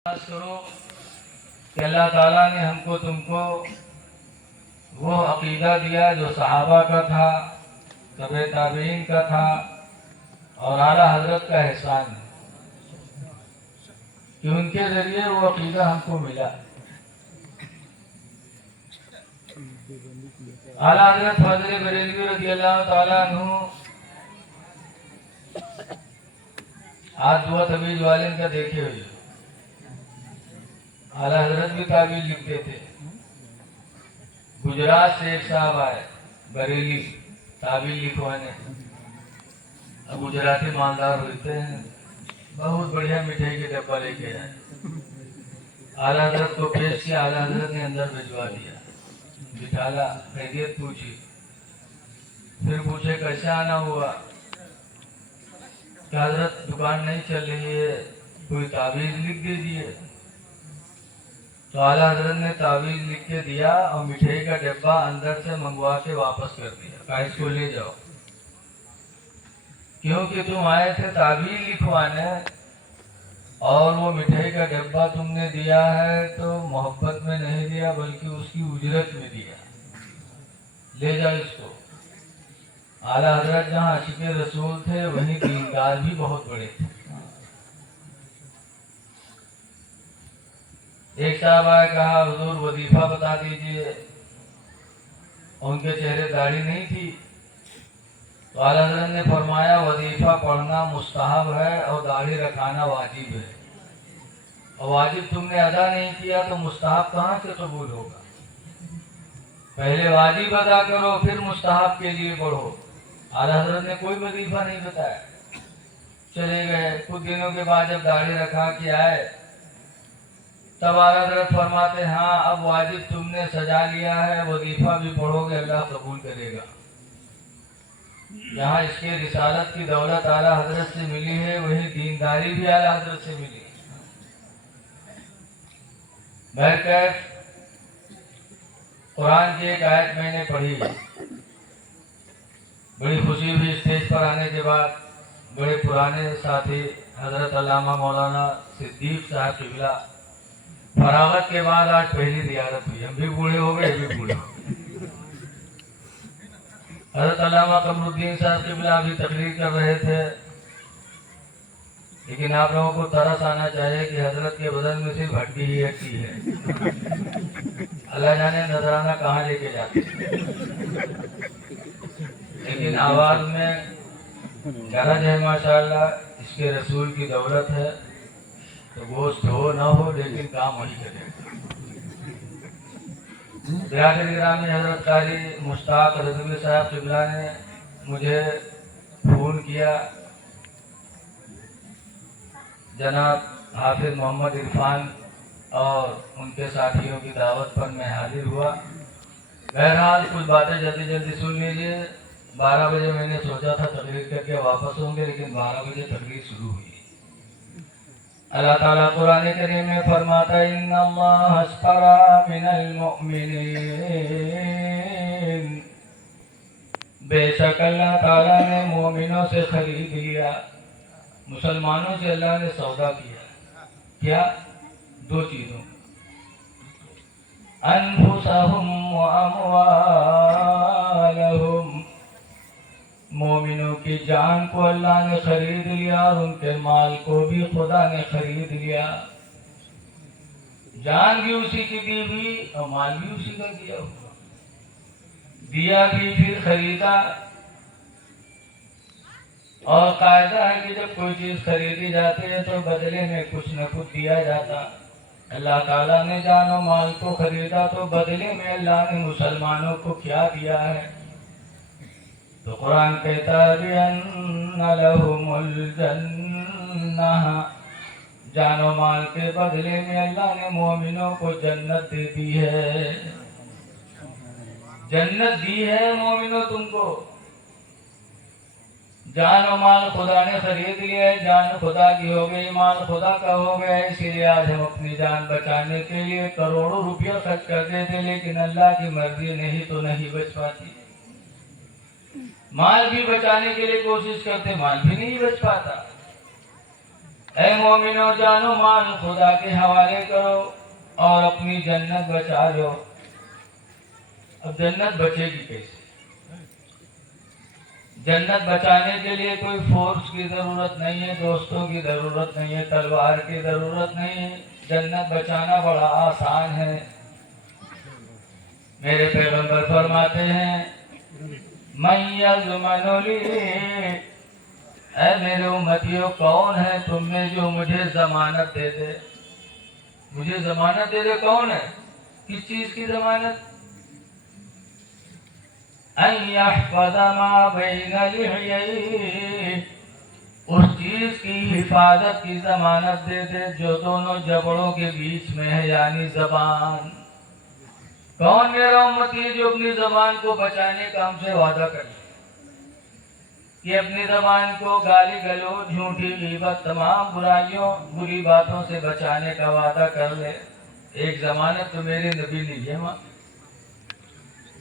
करो कि अल्लाह ताला ने हमको तुमको वो अकीदा दिया जो सहाबा का था, तबे ताबीन का था और आला हजरत का एहसान है कि उनके जरिए वो अकीदा हमको मिला। आला हजरत फजल बरेलवी रज़ी अल्लाह ताला अन्हु आज दुआ तबीज वाले का देखे हुए आला हजरत भी ताबीज लिखते थे। गुजरात से एक साहब आए बरेली ताबीज लिखवाने। अब गुजराती मालदार होते हैं, बहुत बढ़िया मिठाई के डब्बा लेके आए। आला हजरत को पेश किया, आला हजरत ने अंदर भिजवा दिया, बिठाला, खैरियत पूछी, फिर पूछे कैसे आना हुआ, क्या हजरत दुकान नहीं चल रही है, कोई ताबीज लिख दीजिए। तो आला हजरत ने ताबीज लिख के दिया और मिठाई का डब्बा अंदर से मंगवा के वापस कर दिया, कहा इसको ले जाओ, क्योंकि तुम आए थे ताबीज लिखवाने और वो मिठाई का डब्बा तुमने दिया है तो मोहब्बत में नहीं दिया बल्कि उसकी उजरत में दिया, ले जाओ इसको। आला हजरत जहाँ आशिक़े रसूल थे वहीं दीनदार भी बहुत बड़े थे। एक साहब आए, कहा हुजूर वजीफा बता दीजिए। उनके चेहरे दाढ़ी नहीं थी तो आला हज़रत ने फरमाया वजीफा पढ़ना मुस्तहब है और दाढ़ी रखाना वाजिब है, और वाजिब तुमने अदा नहीं किया तो मुस्तहब कहाँ से कबूल होगा। पहले वाजिब अदा करो फिर मुस्तहब के लिए पढ़ो। आला हज़रत ने कोई वजीफा नहीं बताया, चले गए। कुछ दिनों के बाद जब दाढ़ी रखा के आए तब आला हज़रत फरमाते हाँ अब वाजिब तुमने सजा लिया है, वजीफा भी पढ़ोगे अल्लाह कबूल करेगा। यहाँ इसके रिसालत की दौलत आला हज़रत से मिली है, वही दीनदारी भी आला हज़रत से मिली। बहरकैफ कुरान की एक आयत मैंने पढ़ी, बड़ी खुशी हुई। स्टेज पर आने के बाद बड़े पुराने साथी हजरत अल्लामा मौलाना सिद्दीक साहब किबला, फरागत के बाद आज पहली ज़ियारत हुई। हम भी बूढ़े हो गए, भी बूढ़े। हजरत अल्लामा कमरुद्दीन साहब किबला अभी तकरीर कर रहे थे, लेकिन आप लोगों को तरस आना चाहिए कि हजरत के बदन में सिर्फ हड्डी ही हड्डी है। अल्लाह जाने नजराना कहाँ लेके जाते, लेकिन आवाज में गरज है माशाअल्लाह। इसके रसूल की दौलत है तो गोश्त हो ना हो लेकिन काम वही करेगा। बिरादरी ग्रामी हजरत कारी मुश्ताक रज़वी साहब किबला ने मुझे फ़ोन किया, जनाब हाफिज मोहम्मद इरफान और उनके साथियों की दावत पर मैं हाजिर हुआ। बहरहाल कुछ बातें जल्दी जल्दी सुन लीजिए। 12 बजे मैंने सोचा था तकरीर करके वापस होंगे, लेकिन 12 बजे तकरीर शुरू हुई। अल्लाह ताला कुरान करीम में फरमाता इन्नल्लाह अस्तरा मिनल मुमिनीन, बेशक अल्लाह ताला ने मोमिनों से खरीद लिया, मुसलमानों से अल्लाह ने सौदा किया। क्या? दो चीज़ों, अनफुसहुम व अमवालहुम, मोमिनों की जान को अल्लाह ने खरीद लिया और उनके माल को भी खुदा ने खरीद लिया। जान भी उसी की दी हुई और माल भी उसी का दिया हुआ, दिया भी फिर खरीदा। और कायदा है कि जब कोई चीज खरीदी जाती है तो बदले में कुछ न कुछ दिया जाता। अल्लाह ताला ने जान और माल को खरीदा तो बदले में अल्लाह ने मुसलमानों को क्या दिया है? तो कुरान कहता है अन्ना लहुमुल जन्नह, जानो माल के बदले में अल्लाह ने मोमिनों को जन्नत दे दी है। जन्नत दी है मोमिनों तुमको। जान और माल खुदा ने खरीद लिया है, जान खुदा की हो गई, माल खुदा का हो गया। इसीलिए आज हम अपनी जान बचाने के लिए करोड़ों रुपया खर्च कर देते, लेकिन अल्लाह की मर्जी नहीं तो नहीं बच पाती। माल भी बचाने के लिए कोशिश करते, माल भी नहीं बच पाता। ऐ मोमिनो जानो मान खुदा के हवाले करो और अपनी जन्नत बचा लो। अब जन्नत बचेगी कैसे? जन्नत बचाने के लिए कोई फोर्स की जरूरत नहीं है, दोस्तों की जरूरत नहीं है, तलवार की जरूरत नहीं है। जन्नत बचाना बड़ा आसान है। मेरे पैगंबर फरमाते हैं मैयज़मनुली, ऐ मेरे उम्मतियों कौन है तुम में जो मुझे जमानत दे दे? मुझे जमानत दे दे कौन है? किस चीज की जमानत? उस चीज की हिफाजत की जमानत दे दे जो दोनों जबड़ों के बीच में है, यानी जबान। कौन मेरा उम्मती जो अपनी जबान को बचाने का हमसे वादा करे कि अपनी जबान को गाली गलौज, झूठी गीबत, तमाम बुराइयों, बुरी बातों से बचाने का वादा कर ले। एक जमानत तो मेरे नबी ने ये मांगी।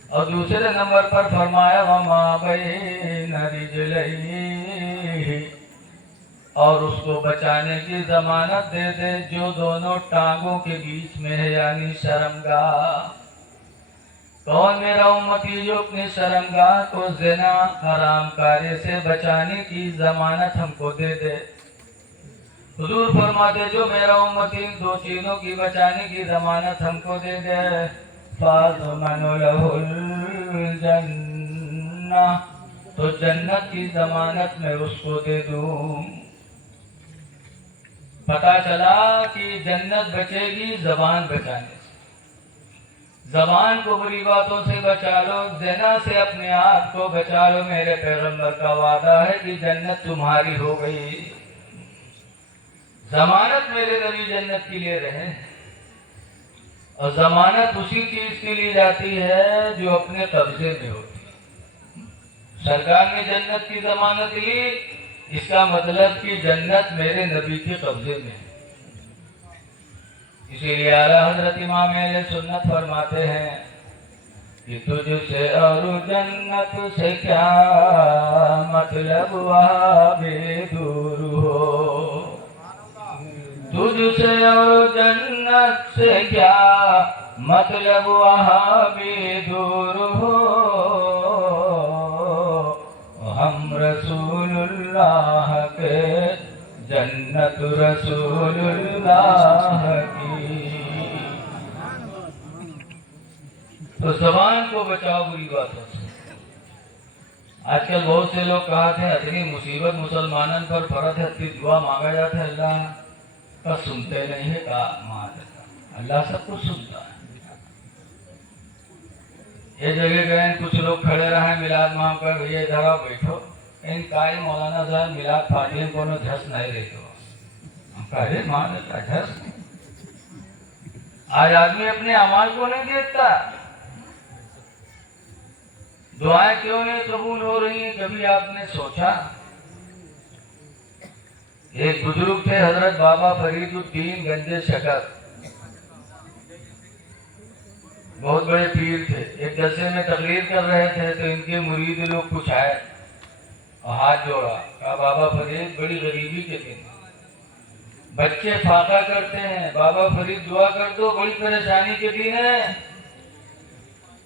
और दूसरे नंबर पर फरमाया वमा बैन रिजलैहि, और उसको बचाने की जमानत दे दे जो दोनों टांगों के बीच में है, यानी शर्मगाह। कौन मेरा उम्मती जो अपनी शर्मगाह को ज़िना, हराम कार्य से बचाने की जमानत हमको दे दे। हुजूर फरमाते जो मेरा उम्मती दो चीजों की बचाने की जमानत हमको दे दे, फाज़मनु लहुल जन्ना, तो जन्नत की जमानत मैं उसको दे दूं। पता चला कि जन्नत बचेगी जबान बचाने से। जबान को बुरी बातों से बचा लो, ज़िना से अपने आप को बचा लो। मेरे पैगंबर का वादा है कि जन्नत तुम्हारी हो गई। जमानत मेरे नबी जन्नत के लिए रहे। और जमानत उसी चीज की ली जाती है जो अपने कब्जे में होती है। सरकार ने जन्नत की जमानत ली, इसका मतलब कि जन्नत मेरे नबी के कब्जे में है। इसीलिए आला हजरत इमाम अहले सुन्नत फरमाते हैं कि तुझसे और जन्नत से क्या मतलब, वहाँ बेदूर हो। तुझसे और जन्नत से क्या मतलब, वहाँ बेदूर हो। हम रसूलुल्लाह के, जन्नत रसूलुल्लाह की। तो जबान को बचाओ बुरी बातों से। आजकल बहुत से लोग कहते हैं इतनी मुसीबत मुसलमानों पर फरत है, इतनी दुआ मांगा जाता है, अल्लाह का सुनते नहीं है। का अल्लाह सब कुछ सुनता है। ये जगह गए, कुछ लोग खड़े रहे मिलाद मांग कर, भैया इधर आओ बैठो। इन काय मौलाना साहब मिलाद फाटिल को धस नहीं रहते। अरे मान धस। आज आदमी अपने अमाल को नहीं देखता। दुआएं क्यों नहीं कबूल हो रही है? कभी आपने सोचा? एक बुजुर्ग थे हजरत बाबा फरीदुद्दीन गंजे शकर, बहुत बड़े पीर थे। एक जलसे में तकरीर कर रहे थे तो इनके मुरीद लोग कुछ आए और हाथ जोड़ा, कहा बाबा फरीद बड़ी गरीबी के दिन, बच्चे फाका करते हैं, बाबा फरीद दुआ कर दो, बड़ी परेशानी के दिन है।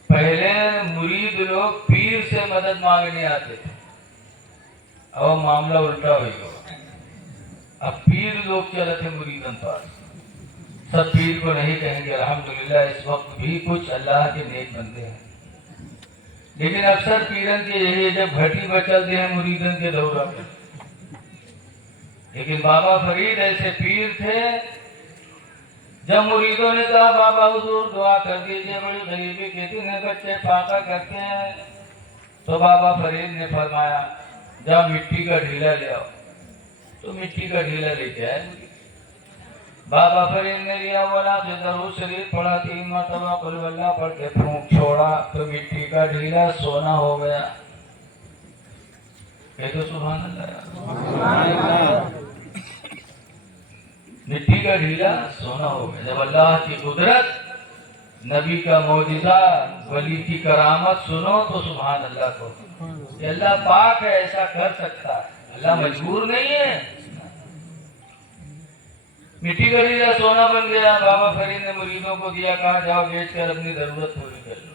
पहले मुरीद लोग पीर से मदद मांगने आते थे, अब मामला उल्टा हो गया। अब पीर लोग चले थे मुरीदन पास। सब पीर को नहीं कहेंगे, अल्हम्दुलिल्लाह इस वक्त भी कुछ अल्लाह के नेक बंदे हैं, लेकिन अक्सर पीरन के यही जब घटी बचलते हैं मुरीदन के दौरा पे। लेकिन बाबा फरीद ऐसे पीर थे, जब मुरीदों ने कहा बाबा हुजूर दुआ कर दीजिए, बड़ी गरीबी के दिन है, बच्चे फाका करते हैं, तो बाबा फरीद ने फरमाया जा मिट्टी का ढीला ले आओ। तो मिट्टी का ढीला लेके आए। बाबा फरीद ने लिया, बोला कि दरूद शरीफ पढ़ा, 3 मरतबा कुल वल्लाह पढ़ के फूंक छोड़ा, तो मिट्टी का ढीला सोना हो गया। कह दो सुभान अल्लाह। मिट्टी का ढीला सोना हो गया। जब अल्लाह की कुदरत, नबी का मौजिजा, वली की करामत सुनो तो सुभान अल्लाह को। ये अल्लाह पाक है, ऐसा कर सकता है, अल्लाह मजबूर नहीं है। मिट्टी का हीरा सोना बन गया। बाबा फरीद ने मुरीदों को दिया, कहा जाओ बेच कर अपनी जरूरत पूरी कर लो।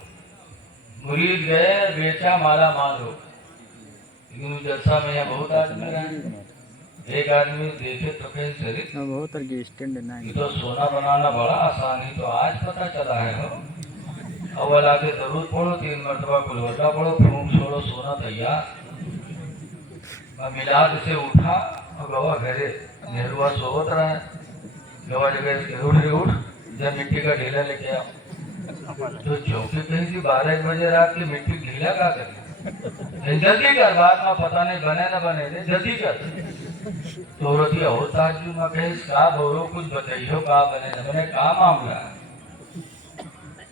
मुरीद गए, बेचा, माला माल हो गए। लेकिन उस जलसा में यहाँ बहुत आदमी रहे। एक आदमी देखे तो कहीं शरीर बहुत ये तो सोना बनाना बड़ा आसान है, तो आज पता चला है हो। अव्वल आके जरूर पढ़ो, 3 मरतबा कुल वल्ला पढ़ो, फूंक छोड़ो, सोना तैयार। मैं मिलाद से उठा और गवा घरे नेहरुआ सोवत रहा है। गवा जगह उठ रे उठ, जब मिट्टी का ढीला लेके आओ। तो चौकी कहीं थी 12-1 बजे रात की, मिट्टी ढीला का कर जल्दी कर, बाद में पता नहीं बने न बने रे, जल्दी कर। तो रतिया होता जो मैं कहीं का बोलो कुछ बताइयो, का बने न बने, का मामला है।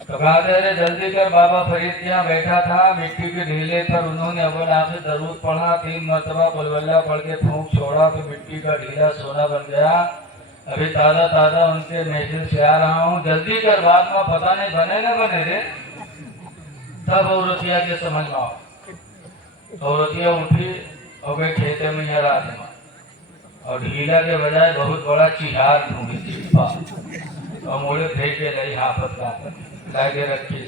तो कहा रे जल्दी कर। बाबा फरीद यहाँ बैठा था मिट्टी के ढीले पर, उन्होंने अव्वल आके दरूद पढ़ा, 3 मरतबा कुल वल्ला पढ़ के फूंक छोड़ा तो मिट्टी का ढीला सोना बन गया। अभी ताजा ताजा उनके महफिल से आ रहा हूँ, जल्दी कर, बाद में पता नहीं बने न बने रे। तब औरतिया के समझ में आओ। औरतिया उठी और गए खेते में या रात में, और ढीला के बजाय बहुत बड़ा चिहार ढूंढी, चिप्पा, और मोड़े फेंक के लाई हाफत ला के रखी।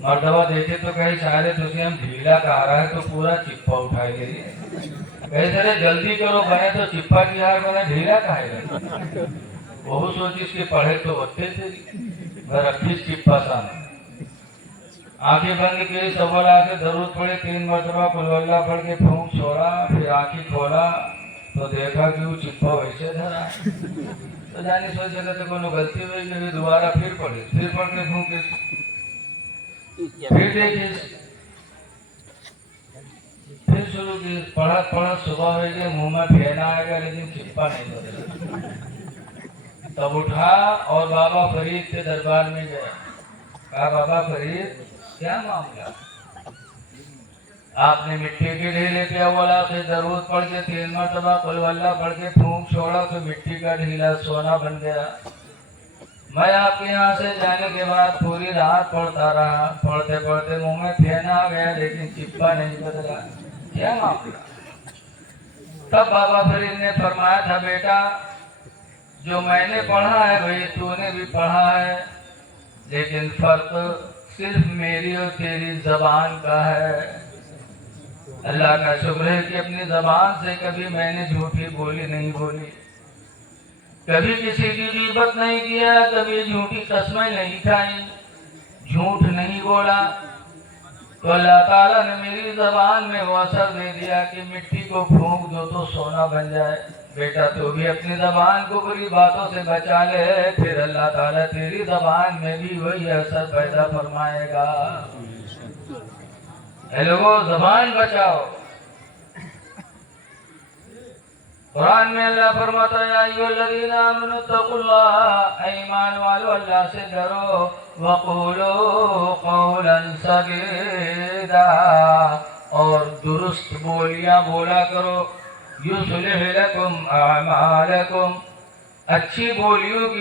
मर्दबा देखे तो कहीं सारे तुझे हम ढीला कहा रहा है, तो पूरा चिप्पा उठाए ले कहे रे जल्दी करो, बने तो चिप्पा की हार बने, ढीला कहे। बहुत सोचिस के पढ़े तो बच्चे थे, रखीस चिप्पा सामने। आंखें बंद की, सवाल आके जरूरत पड़े, 3 मरतबा कुल वल्ला पढ़ के फूंक छोड़ा, फिर आंखें खोला तो देखा कि वो चिप्पा वैसे धरा। तो जाने सोच जगह तो कोनो गलती हुई कि दोबारा फिर पढ़े, फिर पढ़ के फूंके, फिर देखिस, फिर शुरू की। पढ़ा पढ़ा सुबह हो गई, मुंह में फेना आएगा, लेकिन चिप्पा नहीं बदला। तब उठा और बाबा फरीद के दरबार में गया। कहा बाबा फरीद क्या मामला, आपने मिट्टी के ढीले के अव्वला से जरूरत पड़ के 3 मरतबा कुल वल्ला पढ़ के फूंक छोड़ा तो मिट्टी का ढीला सोना बन गया। मैं आपके यहाँ से जाने के बाद पूरी रात पढ़ता रहा, पढ़ते पढ़ते मुंह में फेना आ गया, लेकिन चिप्पा नहीं बदला, क्या मामला। तब बाबा फरीद ने फरमाया था, बेटा जो मैंने पढ़ा है भाई तूने भी पढ़ा है, लेकिन फर्क सिर्फ मेरी और तेरी जबान का है। अल्लाह का शुक्र है कि अपनी जबान से कभी मैंने झूठी बोली नहीं बोली, कभी किसी की गीबत नहीं किया, कभी झूठी कस्में नहीं खाई, झूठ नहीं बोला। तो अल्लाह ताला ने मेरी जबान में वो असर दे दिया कि मिट्टी को फूंक दो तो सोना बन जाए। बेटा तू भी अपनी जबान को बुरी बातों से बचा ले, फिर अल्लाह ताला तेरी जबान में भी वही असर पैदा फरमाएगा। लोगों जबान बचाओ। कुरान में अल्लाह फरमाता है, अय्युहल्लज़ीना आमनू तक़ुल्लाह, ईमान वालों अल्लाह से डरो, वक़ूलू क़ौलन सदीदा, और दुरुस्त बोलियां बोला करो। युस्लिह लकुम अअमालकुम, अच्छी बोलियों की